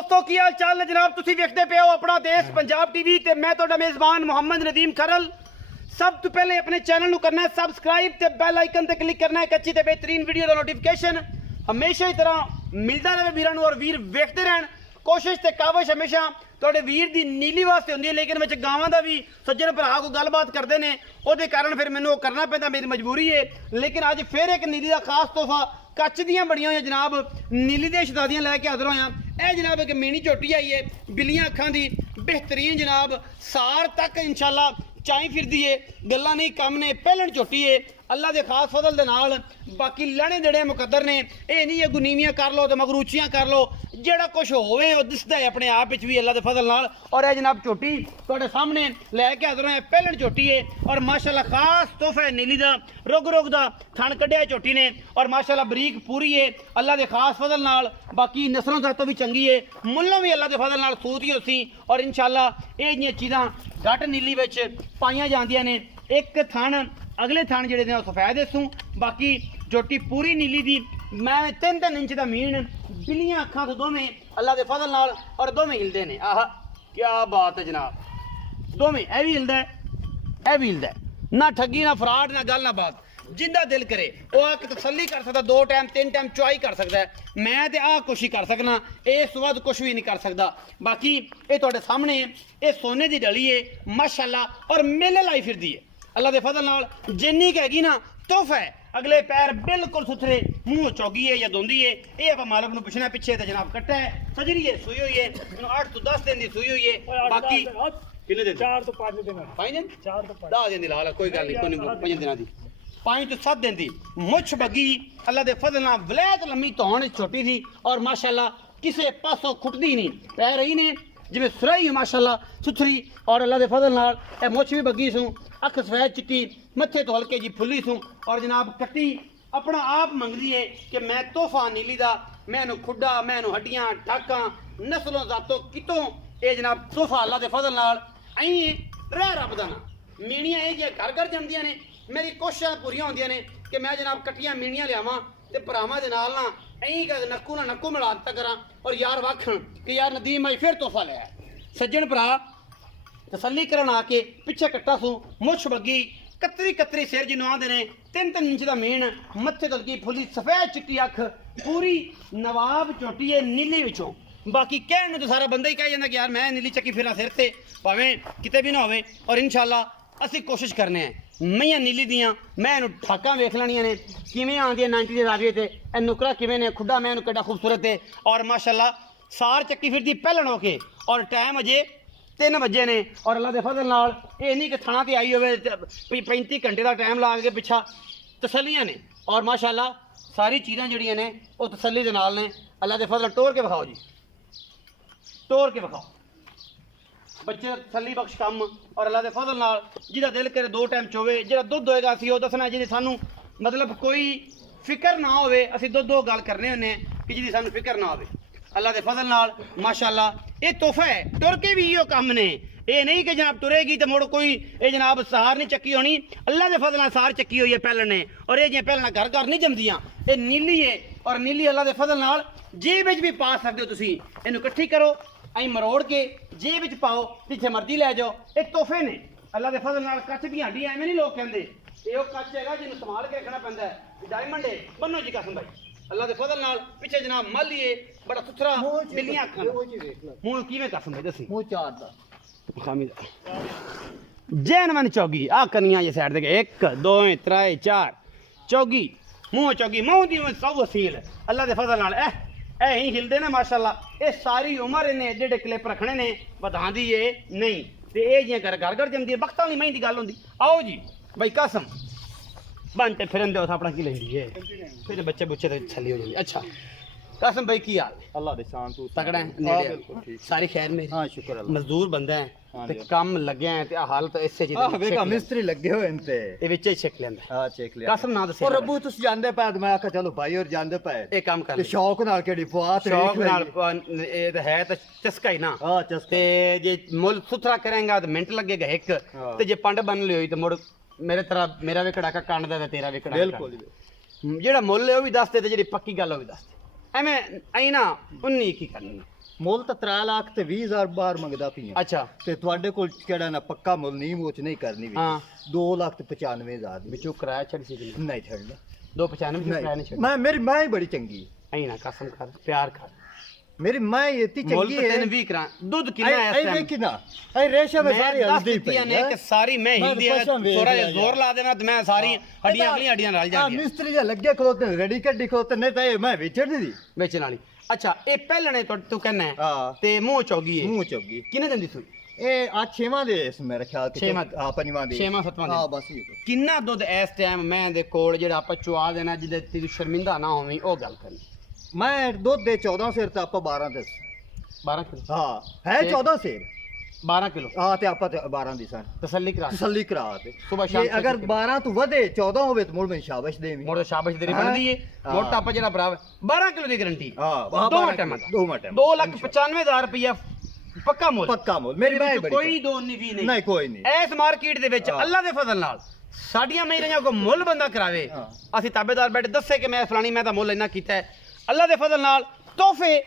दोस्तों की हाल चाल है जनाब तुसी देखते पे हो अपना देश पंजाब टीवी ते मैं तो मेजबान मोहम्मद नदीम खरल। सब तो पहले अपने चैनल करना है सबसक्राइब ते बेल आइकन ते क्लिक करना है एक अच्छी ते बेहतरीन वीडियो का नोटिफिकेशन हमेशा ही तरह मिलता रहे वीरां नूं और वीर वेखते रहन। कोशिश ते काविश हमेशा तुहाडे वीर दी नीली वास्ते हुंदी है लेकिन विच गावां दा भी सज्जन भरा कोई गलबात करते हैं उहदे कारण फिर मैनूं करना पैंदा मेरी मजबूरी है। लेकिन अज फिर एक नीली का खास तोहफा कच्च दियां बड़ियां होईयां जनाब नीली दे शहजादियां लैके हाज़र होया। यह जनाब एक मीनी झोटी आई है बिल्लियां अखां दी बेहतरीन जनाब सार तक इंशाल्लाह चाई फिरदी है गल्लां नहीं कम ने पहलन झोटी है अल्लाह के खास फजल दे नाल। बाकी लैने देने मुकद्दर ने ये नहीं है गुनीवियां कर लो तो मगर उचियां कर लो जेड़ा कुछ होवे वो दिसदा है अपने आप भी अल्लाह के फजल नाल। और यह जनाब झोटी तुहाडे सामने लैके हाज़र होया पहलन झोटी है और माशाल्लाह खास तोहफा है नीली दा रुग रुग दा थण कढ़िया झोटी ने और माशाल्लाह बरीक पूरी है अल्लाह के खास फजल नाल। बाकी नस्लों जातों भी चंगी है मुल्लों भी अल्लाह के फजल नाल सूत ही उसी और इंशाल्लाह ये जिहियां चीज़ां घट नीली विच पाईयां जांदियां ने। एक थण अगले थण जिहड़े ने सफेद दसूं बाकी झोटी पूरी नीली दी मैं 3-3 इंच का मीन बिल्लियां अखां तो दोवें अल्लाह के फजल नाल और दोवें हिलदे ने। आह क्या बात है जनाब दोवें ए भी हिलदा है ए भी हिलदा है ना ठगी ना फराड ना गल ना बात जिंदा दिल करे वो आके तसल्ली कर सकता 2 टाइम 3 टाइम चुआई कर सकता है। मैं तो आ कुछ ही कर सकना इस बाद कुछ भी नहीं कर सकता। बाकी ये तुहाडे सामने ये सोने की डली है माशाल्लाह और मेले लाई फिरदी है अल्लाह के फजल नाल जिन्नी हैगी ना तोहफा है। अगले पैर बिल्कुल सुथरे मुँह चौगी है या धोंदी है ये आप मालक नूं पुछना पिछे तो जनाब कट्टा है सजरी है सुई हुई है 8 तो 10 दिन की सुई हुई है। बाकी कितने दिन 4 तो 5 दिन 5 दिन 4 तो 10 दिन दी लाल कोई गल नहीं 5 दिन दी 5 तो 7 दिन की मुछ बगी अल्लाह के फजल नाल वलैत लम्मी धौन छोटी थी और माशाल्लाह किसी पासों खुटदी नहीं पै रही ने जिवें सुराई माशाल्लाह सुथरी और अल्लाह के फजल नाल ए मुछ भी बगी सूं अख सफेद चिट्टी मत्थे तो हल्के जी फुली सूं और जनाब कट्टी अपना आप मंगदी है कि मैं तोहफा नीली दा मैनू खुड्डा मैनू हड्डियां टाकां नस्लों जातों कितों ये जनाब तोहफा अल्लाह के फजल नाल अई रह रब दा ना मीणियां ये जे घर घर जमदियां ने मेरी कोशिशां पूरियां होंदियां ने कि मैं जनाब कट्टियां मीणियां लियावां ते भरावां दे नाल ना अई नक्कू ना नक्कू मिला दित्ता करां और यार वाखण कि यार नदीम आई फिर तोहफा लिया सज्जन भरा तसल्ली करन आके पिछे कट्टा सूं मुछ बगी कतरी कतरी सिर जिन्हों आंदे ने 3-3 इंच का मीन मत्थे तो लगी फुली सफेद चिट्टी अख पूरी नवाब झोटी है नीली विचों। बाकी कहने तो सारा बंदा ही कह जाता कि यार मैं नीली चक्की फिरा सिर से भावें किते भी ना होवे और इंशाल्लाह असी कोशिश करने हैं मैं नीली दियाँ मैं ठाकां वेख लैनियां ने किवें आंदियां 90 के राविए ते ए नुकरा किवें ने खुड्डा मैं किड्डा खूबसूरत है और माशाल्लाह सार चक्की फिरदी पहलन होके और टाइम अजे 3 बजे ने और अल्लाह के फजल नाल ये नहीं कि थाना ते आई होवे 35 घंटे का टाइम ला के पिछा तसल्लियां ने और माशाल्लाह सारी चीज़ां जिहड़ियां ने वो तसल्ली दे नाल ने। अल्लाह के फजल टोर के विखाओ जी टोर के विखाओ बच्चे तसल्ली बख्श कम और अल्लाह के फजल नाल जिहदा दिल करे 2 टाइम चोवे जिहड़ा दुध होएगा असीं ओह दसना जिहदी सानू मतलब कोई फिक्र ना होवे असीं दो गल करने हुन्ने कि जिहदी सानू फिक्र ना होवे अल्लाह के फजल नाल माशाल्लाह ये तोहफा है टुर के भी इहो कम ने ये नहीं कि जनाब टुरेगी तो मुड़ कोई ये जनाब सार नहीं चक्की होनी अल्लाह के फजल नाल सार चक्की हुई है पहलन ने और ये जियां पहलना घर घर नहीं जमदियां ये नीली है और नीली अल्लाह के फजल नाल जेब विच भी पा सकते हो तुसीं इहनूं इकट्ठी करो अं मरोड़ के जेब विच पाओ जिथे मर्जी लै जाओ ये तोहफे ने अल्लाह के फजल नाल कच्च दी हड्डी एवें नहीं लोग कहंदे ये कच्च हैगा जिन्नूं संभाल के रखना पैंदा है डायमंड है बन्नो जी कसम भाई अल्लाह के फजल नाल पिछे जनाब मल लिए बड़ा सुथरा बिल्लियां अखां मुंह किवें कसम भाई दसी मुंह चार दा खामी दा जैन मन चौगी आ कनियां जे साइड दे 1 2 3 4 चौगी मुंह चौगी मुंह दी सब वसील अल्लाह के फजल नाल ए ही हिलदे ने माशाल्लाह ये सारी उम्र इन्हें एडे एडे क्लिप रखने ने बधांदी है नहीं ते ये जियां घर घर घर जमदी वक्त वाली मही दी गल होंदी। आओ जी भाई कसम बनते फिरन दो अपना की लेंदी है फिर बच्चे बुच्चे तो छली हो जाती। अच्छा कसम भाई की हाल अल्लाह दे शान तू तगड़ा है सारी खैर मेरी हां शुक्र अल्लाह मजदूर बंदा है ते काम लगे हैं ते हाल तो इससे जी वेखा मिस्त्री लगे हुए इनते ये विच ही छक लेंदा हां चेक लिया कसम ना दसे और अबू तुस जानदे पै मैं आखा चलो भाई और जानदे पै ये काम कर ते शौक नाल केड़ी बात शौक नाल ये तो है तो चस्का ही ना हां चस्का ते जे मुल सुथरा करेंगा तो मिनट लगेगा एक ते जे पंड बन ली तो मुड़ मेरे तरह मेरा भी कड़ाका कांड दा तेरा भी कड़ाका बिल्कुल जेड़ा मुल है वो भी दस दे ते जेड़ी पक्की गल वो भी दस दे एवें आई ना उन्नी की करनी ਮੁੱਲ ਤਾਂ 3 ਲੱਖ ਤੇ 20,000 ਬਾਹਰ ਮੰਗਦਾ ਪਈਆਂ ਅੱਛਾ ਤੇ ਤੁਹਾਡੇ ਕੋਲ ਕਿਹੜਾ ਨਾ ਪੱਕਾ ਮੁੱਲ ਨਹੀਂ ਮੋਚ ਨਹੀਂ ਕਰਨੀ ਵੀ ਹਾਂ 2,95,000 ਦੀ ਵਿੱਚੋਂ ਕਿਰਾਇਆ ਛੱਡ ਸੀ ਕਿ ਨਹੀਂ ਛੱਡਣਾ 295 ਕਿਰਾਇਆ ਨਹੀਂ ਨਹੀਂ ਛੱਡ ਮੈਂ ਮੇਰੀ ਮਾਂ ਹੀ ਬੜੀ ਚੰਗੀ ਐ ਨਾ ਕਸਮ ਕਰ ਪਿਆਰ ਕਰ ਮੇਰੀ ਮਾਂ ਹੀ ਇਤਨੀ ਮੁੱਲ ਚੰਗੀ ਤੇ ਹੈ ਤੈਨੂੰ ਵੀ ਕਰਾਂ ਦੁੱਧ ਕਿੰਨਾ ਹੈ ਐ ਇਸ ਟਾਈਮ ਕਿਨਾ ਐ ਰੇਸ਼ਾ ਮੈਂ ਮੈਂ ਸਾਰੀ ਦੱਸ ਹਲਦੀ ਦਿੱਤੀਆਂ ਪਈ ਨੇ ਕਿ ਸਾਰੀ ਮੈਂ ਮੈਂ ਹਿੰਦੀ ਪਛਾਣ ਵੇਖ ਥੋੜਾ ਲਿਆ ਜਿਹਾ ਜ਼ੋਰ ਲਾ ਦੇਣਾ ਤੇ ਮੈਂ ਸਾਰੀ ਹੱਡੀਆਂ ਅਗਲੀਆਂ ਹੱਡੀਆਂ ਰਲ ਆ ਜਾਂਦੀਆਂ ਮਿਸਤਰੀ ਜਿਹਾ ਲੱਗੇ ਖਲੋਤੇ ਰੈਡੀ ਕੱਢੀ ਖਲੋਤੇ ਨਹੀਂ ਤਾਂ ਇਹ ਮੈਂ ਵਿਚੜ ਦੀ ਵੇਚਣ ਵਾਲੀ ਅੱਛਾ ਇਹ ਪਹਿਲਣੇ ਤੂੰ ਕਹਿੰਦਾ ਹੈ ਹਾਂ ਤੇ ਮੂੰਹ ਚੌਗੀ ਹੈ ਮੂੰਹ ਚੁੱਗੀ ਕਿੰਨੇ ਦਿਨ ਦੀ ਸੂਈ ਇਹ ਆ 6ਵਾਂ ਦੇ ਇਸ ਮੇਰੇ ਖਿਆਲ ਤੇ ਛੇਵਾਂ। ਆ ਪੰਜਵਾਂ ਦੇ 6ਵਾਂ 7ਵਾਂ ਹਾਂ ਦਿਨ ਬਸ ਇਹ ਕਿੰਨਾ ਦੁੱਧ ਇਸ ਟਾਈਮ ਮੈਂ ਦੇ ਕੋਲ ਜਿਹੜਾ ਆਪਾਂ ਚੁਆ ਦੇਣਾ ਜਿਹਦੇ ਤੇ ਤੂੰ ਸ਼ਰਮਿੰਦਾ ਨਾ ਹੋਵੇਂ ਉਹ ਗੱਲ ਕਰਨੀ ਮੈਂ ਦੁੱਧ ਦੇ 14 ਸਿਰ ਤੇ ਆਪਾਂ 12 ਦੇ 12 ਕਿਲੋ ਹਾਂ ਹੈ ਤੇ- 14 ਸਿਰ 12 ਕਿਲੋ ਹਾਂ ਤੇ ਆਪਾਂ ਤੇ 12 ਦੀ ਸਨ ਤਸੱਲੀ ਕਰਾ ਤਸੱਲੀ ਕਰਾ ਤੇ ਸੁਬਾਹ ਸ਼ਾਮ ਜੇ ਅਗਰ 12 ਤੋਂ ਵਧੇ 14 ਹੋਵੇ ਤਾਂ ਮੁੜ ਮੈਂ ਸ਼ਾਬਾਸ਼ ਦੇਵੀਂ ਮੋੜ ਸ਼ਾਬਾਸ਼ ਤੇਰੀ ਹਾਂ। ਬਣਦੀ ਏ ਹਾਂ। ਮੋਟਾ ਆਪਾਂ ਜਿਹੜਾ ਭਰਾ 12 ਕਿਲੋ ਦੀ ਗਾਰੰਟੀ ਹਾਂ ਦੋ ਟਾਈਮਾਂ ਦਾ 2 ਟਾਈਮ 2,95,000 ਰੁਪਇਆ ਪੱਕਾ ਮੁੱਲ ਪੱਕਾ ਮੁੱਲ ਮੇਰੀ ਇਹਦੇ ਮੈਂ ਵਿੱਚ ਬੜੀ ਕੋਈ ਦੋ ਨਹੀਂ ਵੀ ਨਹੀਂ ਨਹੀਂ ਕੋਈ ਨਹੀਂ ਇਸ ਮਾਰਕੀਟ ਦੇ ਵਿੱਚ ਹਾਂ। ਅੱਲਾ ਦੇ ਫਜ਼ਲ ਨਾਲ ਸਾਡੀਆਂ ਮਹੀਨਿਆਂ ਕੋ ਮੁੱਲ ਬੰਦਾ ਕਰਾਵੇ ਹਾਂ। ਅਸੀਂ ਤਾਬੇਦਾਰ ਬੈਠੇ ਦੱਸੇ ਕਿ ਮੈਂ ਫਲਾਣੀ ਮੈਂ ਤਾਂ ਮੁੱਲ ਇੰਨਾ ਕੀਤਾ ਹੈ ਅੱਲਾ ਦੇ ਫਜ਼ਲ ਨਾਲ ਤੋਹਫੇ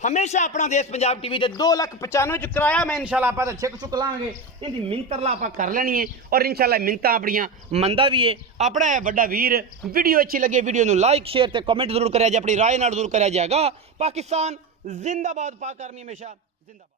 ਹਮੇਸ਼ਾ ਆਪਣਾ ਦੇਸ਼ ਪੰਜਾਬ ਟੀਵੀ ਤੇ 2,95,000 ਚ ਕਰਾਇਆ ਮੈਂ ਇਨਸ਼ਾਅੱਲਾ ਆਪਾਂ ਤਾਂ ਛਿੱਕ ਛੁੱਕ ਲਾਂਗੇ ਇਹਦੀ ਮਿੰਤਰਲਾ ਆਪਾਂ ਕਰ ਲੈਣੀ ਹੈ ਔਰ ਇਨਸ਼ਾਅੱਲਾ ਮਿੰਤਾਂ ਆਪਣੀਆਂ ਮੰਦਾ ਵੀ ਹੈ ਆਪਣਾ ਹੈ ਵੱਡਾ ਵੀਰ ਵੀਡੀਓ ਅੱਛੀ ਲੱਗੇ ਵੀਡੀਓ ਨੂੰ ਲਾਈਕ ਸ਼ੇਅਰ ਤੇ ਕਮੈਂਟ ਜ਼ਰੂਰ ਕਰਿਆ ਜੇ ਆਪਣੀ ਰਾਏ ਨਾਲ ਜ਼ਰੂਰ ਕਰਿਆ ਜਾਏਗਾ ਪਾਕਿਸਤਾਨ ਜ਼ਿੰਦਾਬਾਦ ਪਾਕ ਆਰਮੀ ਹਮੇਸ਼ਾ ਜ਼ਿੰਦਾਬਾਦ